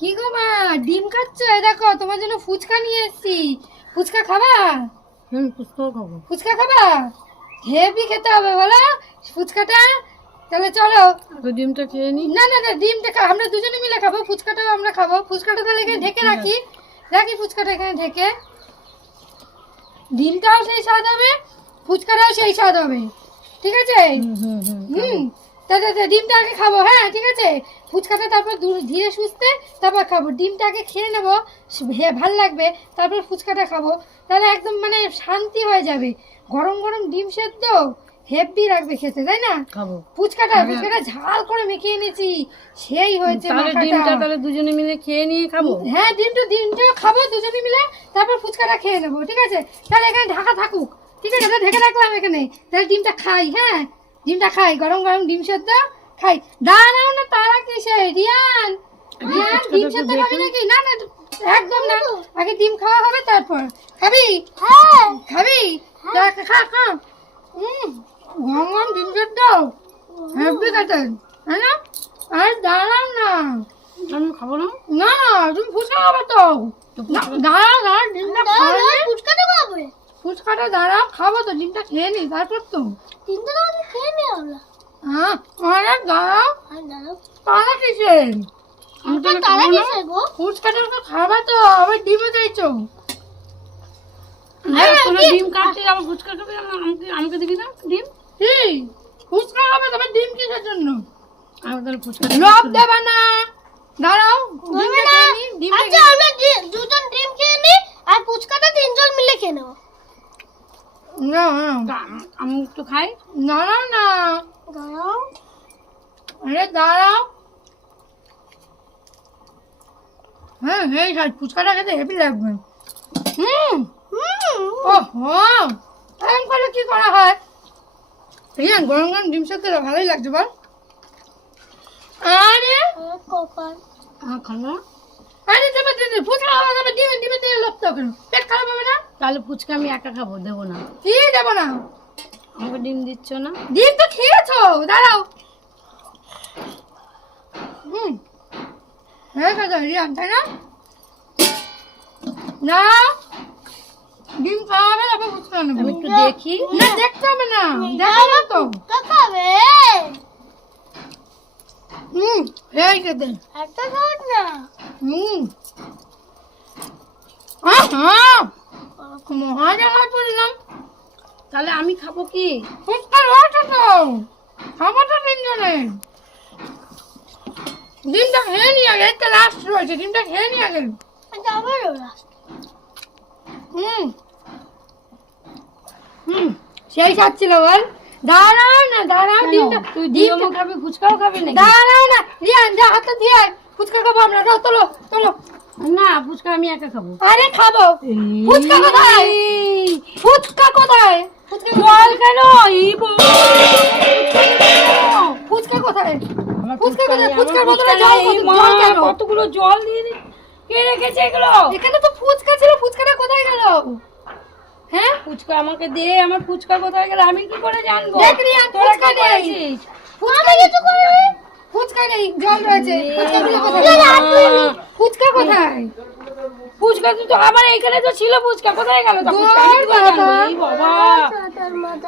কি গো মা, ডিম খাচ্ছ? এই দেখো তোমার জন্য ফুচকা নিয়ে এসেছি। ফুচকা খাবা? ফুচকা খাবো। ফুচকা খাবা? হেভি খেতে হবে বলো ফুচকাটা। তাহলে চলো। তো ডিমটা খেয়ে নি। না না না, ডিমটা আমরা দুজনে মিলে খাবো, ফুচকাটাও আমরা খাবো। ফুচকাটা তাহলে এখানে ঢেকে রাখি। রাখি ফুচকাটা এখানে ঢেকে। ডিমটাও সেই স্বাদ হবে, ফুচকাটাও সেই স্বাদ হবে, ঠিক আছে? ডিমটা আগে খাবো, হ্যাঁ ঠিক আছে। ফুচকাটা তারপর ধীরে সুস্থে তারপর খাবো। ডিমটা আগে খেয়ে নেবো, ভাল লাগবে, তারপর ফুচকাটা খাবো। তাহলে একদম মানে শান্তি হয়ে যাবে। গরম গরম ডিম সেদ্ধ হেভি লাগবে খেতে, তাই না? খাবো ফুচকাটা ঝাল করে মেখে এনেছি, সেই হয়েছে। তাহলে ডিমটা তাহলে দুজনে মিলে খেয়ে নিয়ে খাবো। হ্যাঁ ডিমটা খাবো দুজনে মিলে, তারপর ফুচকাটা খেয়ে নেবো, ঠিক আছে? তাহলে এখানে ঢাকা থাকুক, ঠিক আছে? ঢেকে রাখলাম এখানে। তাহলে ডিমটা খাই, হ্যাঁ ডিমটা খাই, গরম গরম ডিম সেদ্ধ খাই। দাঁড়াও না, তারা কিসে? রিয়ান রিয়ান, ডিম সেদ্ধ খাবি নাকি? না না একদম না, আগে ডিম খাওয়া হবে তারপর। খাবি? হ্যাঁ খাবি, খা খা। গরম গরম ডিম সেদ্ধ হেভি খেতে, তাই না? আর দাঁড়াও না, আমি খাবো না। না তুমি ফুচকা খাবে তো। দাঁড়াও ডিমটা খাবে, ফুচকাটা খাবে। ফুচকাটা দাঁড়াও, খাবো তো, ডিমটা খেয়ে নি তারপর তো। তিনটে তো আমি খেয়ে নিয়ে হলো। হ্যাঁ আরে দাঁড়াও, আর দাঁড়াও, তারা কিসের? আমার তারা কিসে গো? ফুচকাটা তো খাবে তো, আবার ডিমও চাইছো? তোরা ডিম কাটছিস, আবার ফুচকা খাবি? আমাকে দিবি না ডিম? কি ফুচকা খাবে তবে ডিম কিসের জন্য? আমি তাহলে ফুচকা লোভ দেবে না, দাঁড়াও ডিমটা খেয়ে নি। ডিম আচ্ছা আমরা দুজন ডিম খেয়ে নি, আর ফুচকাটা তিনজন মিলে খেয়ে নেবো। না আমি একটু খাই। দাঁড়াও না, দাঁড়াও, আরে দাঁড়াও। হ্যাঁ এই ফুচকাটা খেতে হেভি লাগবে। ওহো, এরকম করলে কি করা হয়? হ্যাঁ গরম গরম ডিম সেদ্ধ ভালোই লাগছে বল। আরে কপাল খাবো। আরে দেবে ফুচকা খাওয়া যাবে, ডিমে দিয়ে লোকটা কেন? পেট খারাপ হবে না? তাহলে ফুচকা আমি একা খাবো, দেবো না। কি দেবো না? আমাকে ডিম দিচ্ছ না? ডিম তো খেয়েছো, দাঁড়াও। হ্যাঁ কথা রিয়ান, তাই না? না ডিম খাওয়া হবে, তারপর ফুচকা নেবো। আমি একটু দেখি। না দেখতে হবে না, দেখো না তো। খাবে এই খেতে একটা খাও না। মহাজালা করলাম। তাহলে আমি খাবো কি? ফুচকা রয়েছে তো, খাবো তো তিনজনে। ডিমটা খেয়ে নি আগে, একটা লাস্ট রয়েছে, ডিমটা খেয়ে নি আগে। আবারও লাস্ট। সেই স্বাদ ছিল বল। দাঁড়াও না, দাঁড়াও ডিমটা। তুই ডিমও খাবি, ফুচকাও খাবি নাকি? দাঁড়াও না রিয়ান, যা হাতে দিয়ে আয়, ফুচকা খাবো আমরা। দাও তোলো তোলো। না ফুচকা আমি একা খাবো। আরে খাবো। ফুচকা কোথায়? ফুচকা কোথায়? ফুচকা জল কেন? ফুচকা কোথায়? ফুচকা ফুচকা কোথায়? ফুচকার বদলে জল কেন? কতগুলো জল দিয়ে কে রেখেছে এগুলো? এখানে তো ফুচকা ছিল, ফুচকাটা কোথায় গেল? হ্যাঁ ফুচকা আমাকে দে, আমার ফুচকা কোথায় গেল আমি কি করে জানবো? দেখ রিয়ান, তোরা ফুচকা কি নেই। করেছিস? ফুচকা কিছু করে ফুচকা নেই, জল রয়েছে। ফুচকাগুলো কোথায়? ফুচকা কোথায়? ফুচকা তো আমার এখানে তো ছিল, ফুচকা কোথায় গেল? বাবা। বাবা